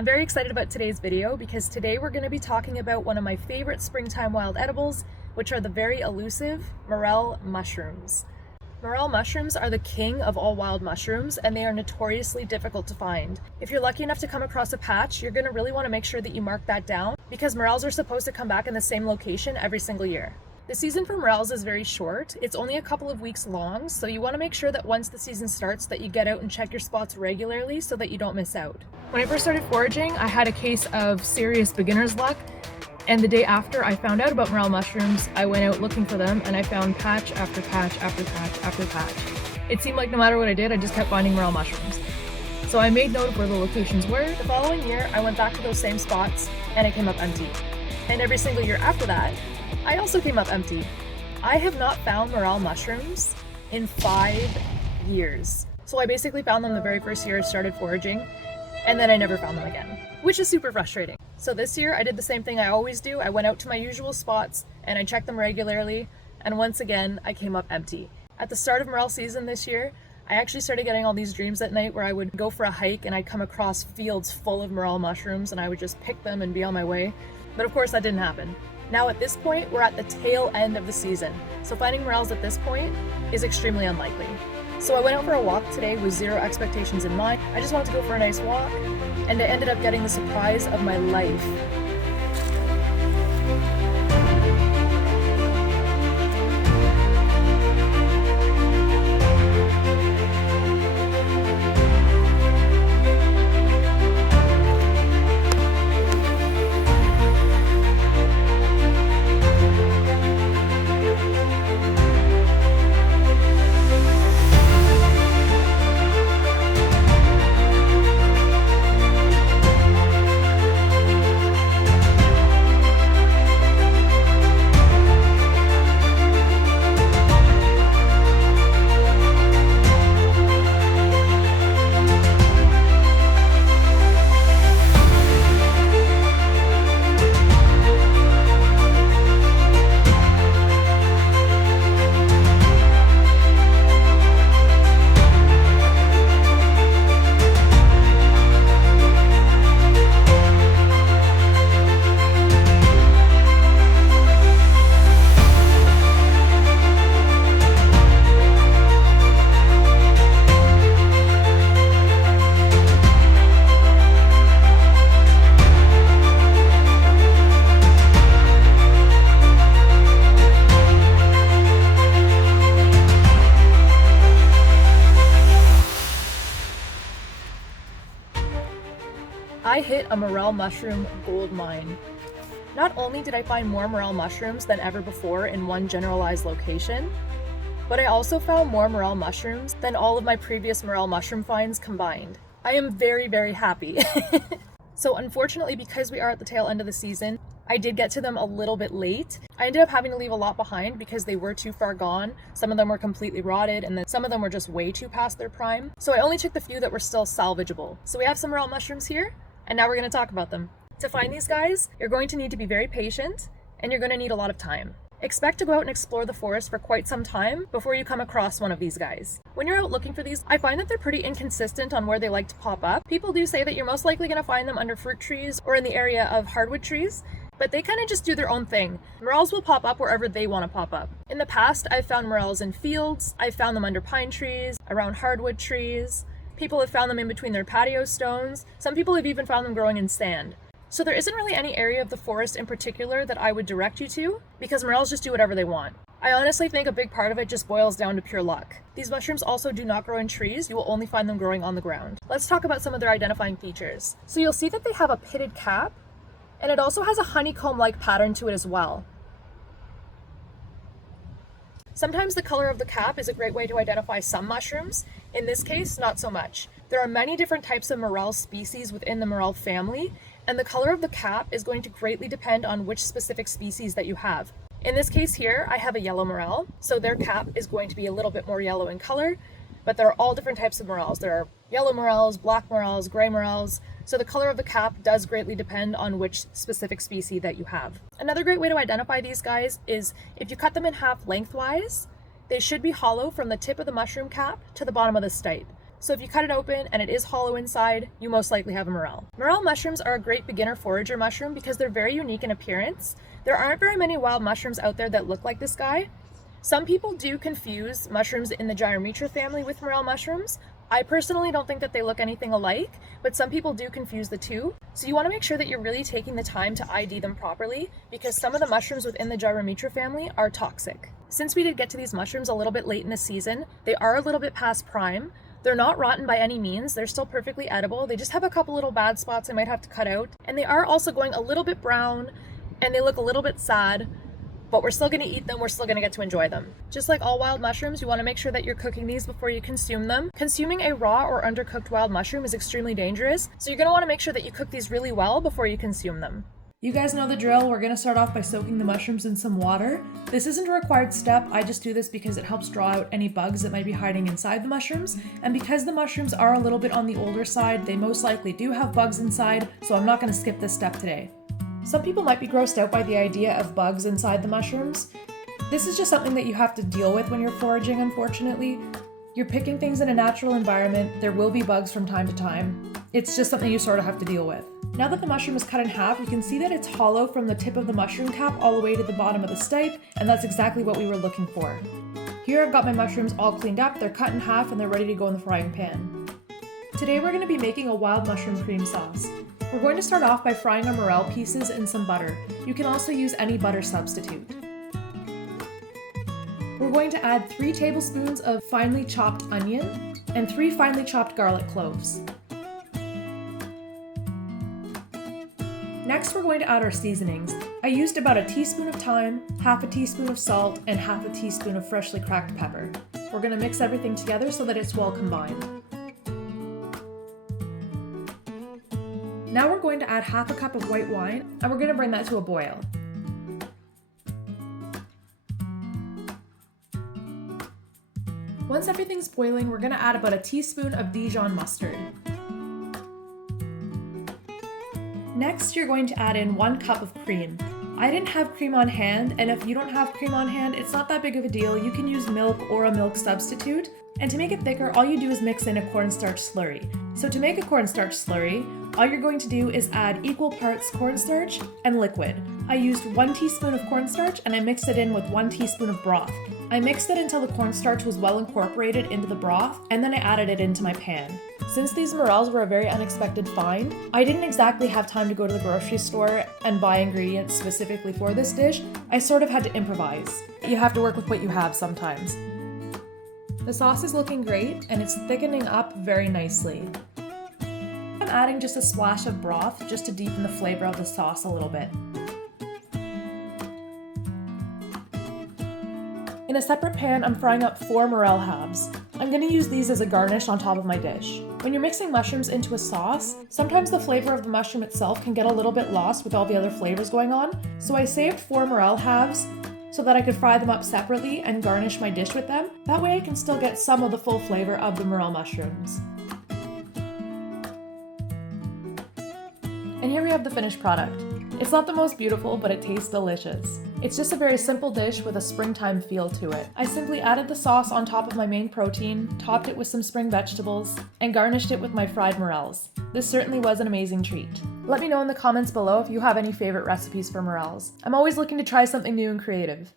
I'm very excited about today's video because today we're going to be talking about one of my favorite springtime wild edibles, which are the very elusive morel mushrooms. Morel mushrooms are the king of all wild mushrooms, and they are notoriously difficult to find. If you're lucky enough to come across a patch, you're going to really want to make sure that you mark that down because morels are supposed to come back in the same location every single year. The season for morels is very short. It's only a couple of weeks long, so you want to make sure that once the season starts that you get out and check your spots regularly so that you don't miss out. When I first started foraging, I had a case of serious beginner's luck, and the day after I found out about morel mushrooms, I went out looking for them and I found patch after patch after patch after patch. It seemed like no matter what I did, I just kept finding morel mushrooms. So I made note of where the locations were. The following year, I went back to those same spots and I came up empty. And every single year after that, I also came up empty. I have not found morel mushrooms in 5 years. So I basically found them the very first year I started foraging, and then I never found them again, which is super frustrating. So this year I did the same thing I always do. I went out to my usual spots and I checked them regularly, and once again I came up empty. At the start of morel season this year, I actually started getting all these dreams at night where I would go for a hike and I'd come across fields full of morel mushrooms and I would just pick them and be on my way. But of course that didn't happen. Now at this point, we're at the tail end of the season, so finding morels at this point is extremely unlikely. So I went out for a walk today with zero expectations in mind. I just wanted to go for a nice walk, and I ended up getting the surprise of my life. I hit a morel mushroom gold mine. Not only did I find more morel mushrooms than ever before in one generalized location, but I also found more morel mushrooms than all of my previous morel mushroom finds combined. I am very, very happy. So unfortunately, because we are at the tail end of the season, I did get to them a little bit late. I ended up having to leave a lot behind because they were too far gone. Some of them were completely rotted, and then some of them were just way too past their prime. So I only took the few that were still salvageable. So we have some morel mushrooms here, and now we're going to talk about them. To find these guys, you're going to need to be very patient, and you're going to need a lot of time. Expect to go out and explore the forest for quite some time before you come across one of these guys. When you're out looking for these, I find that they're pretty inconsistent on where they like to pop up. People do say that you're most likely going to find them under fruit trees or in the area of hardwood trees, but they kind of just do their own thing. Morels will pop up wherever they want to pop up. In the past, I've found morels in fields, I've found them under pine trees, around hardwood trees. People have found them in between their patio stones. Some people have even found them growing in sand. So there isn't really any area of the forest in particular that I would direct you to, because morels just do whatever they want. I honestly think a big part of it just boils down to pure luck. These mushrooms also do not grow in trees. You will only find them growing on the ground. Let's talk about some of their identifying features. So you'll see that they have a pitted cap, and it also has a honeycomb-like pattern to it as well. Sometimes the color of the cap is a great way to identify some mushrooms. In this case, not so much. There are many different types of morel species within the morel family, and the color of the cap is going to greatly depend on which specific species that you have. In this case here, I have a yellow morel, so their cap is going to be a little bit more yellow in color, but there are all different types of morels. There are yellow morels, black morels, gray morels, so the color of the cap does greatly depend on which specific species that you have. Another great way to identify these guys is if you cut them in half lengthwise, they should be hollow from the tip of the mushroom cap to the bottom of the stipe. So if you cut it open and it is hollow inside, you most likely have a morel. Morel mushrooms are a great beginner forager mushroom because they're very unique in appearance. There aren't very many wild mushrooms out there that look like this guy. Some people do confuse mushrooms in the Gyrometra family with morel mushrooms. I personally don't think that they look anything alike, but some people do confuse the two. So you want to make sure that you're really taking the time to ID them properly because some of the mushrooms within the Gyrometra family are toxic. Since we did get to these mushrooms a little bit late in the season, they are a little bit past prime. They're not rotten by any means, they're still perfectly edible. They just have a couple little bad spots I might have to cut out. And they are also going a little bit brown and they look a little bit sad, but we're still gonna eat them, we're still gonna get to enjoy them. Just like all wild mushrooms, you wanna make sure that you're cooking these before you consume them. Consuming a raw or undercooked wild mushroom is extremely dangerous, so you're gonna wanna make sure that you cook these really well before you consume them. You guys know the drill. We're going to start off by soaking the mushrooms in some water. This isn't a required step, I just do this because it helps draw out any bugs that might be hiding inside the mushrooms, and because the mushrooms are a little bit on the older side, they most likely do have bugs inside, so I'm not going to skip this step today. Some people might be grossed out by the idea of bugs inside the mushrooms. This is just something that you have to deal with when you're foraging, unfortunately. You're picking things in a natural environment, there will be bugs from time to time. It's just something you sort of have to deal with. Now that the mushroom is cut in half, you can see that it's hollow from the tip of the mushroom cap all the way to the bottom of the stipe, and that's exactly what we were looking for. Here I've got my mushrooms all cleaned up, they're cut in half and they're ready to go in the frying pan. Today we're going to be making a wild mushroom cream sauce. We're going to start off by frying our morel pieces in some butter. You can also use any butter substitute. We're going to add 3 tablespoons of finely chopped onion and 3 finely chopped garlic cloves. Next, we're going to add our seasonings. I used about a teaspoon of thyme, half a teaspoon of salt, and half a teaspoon of freshly cracked pepper. We're going to mix everything together so that it's well combined. Now we're going to add half a cup of white wine, and we're going to bring that to a boil. Once everything's boiling, we're going to add about a teaspoon of Dijon mustard. Next, you're going to add in 1 cup of cream. I didn't have cream on hand, and if you don't have cream on hand, it's not that big of a deal. You can use milk or a milk substitute. And to make it thicker, all you do is mix in a cornstarch slurry. So to make a cornstarch slurry, all you're going to do is add equal parts cornstarch and liquid. I used 1 teaspoon of cornstarch and I mixed it in with 1 teaspoon of broth. I mixed it until the cornstarch was well incorporated into the broth, and then I added it into my pan. Since these morels were a very unexpected find, I didn't exactly have time to go to the grocery store and buy ingredients specifically for this dish. I sort of had to improvise. You have to work with what you have sometimes. The sauce is looking great and it's thickening up very nicely. I'm adding just a splash of broth just to deepen the flavor of the sauce a little bit. In a separate pan, I'm frying up 4 morel halves. I'm going to use these as a garnish on top of my dish. When you're mixing mushrooms into a sauce, sometimes the flavor of the mushroom itself can get a little bit lost with all the other flavors going on, so I saved 4 morel halves so that I could fry them up separately and garnish my dish with them. That way I can still get some of the full flavor of the morel mushrooms. And here we have the finished product. It's not the most beautiful, but it tastes delicious. It's just a very simple dish with a springtime feel to it. I simply added the sauce on top of my main protein, topped it with some spring vegetables, and garnished it with my fried morels. This certainly was an amazing treat. Let me know in the comments below if you have any favorite recipes for morels. I'm always looking to try something new and creative.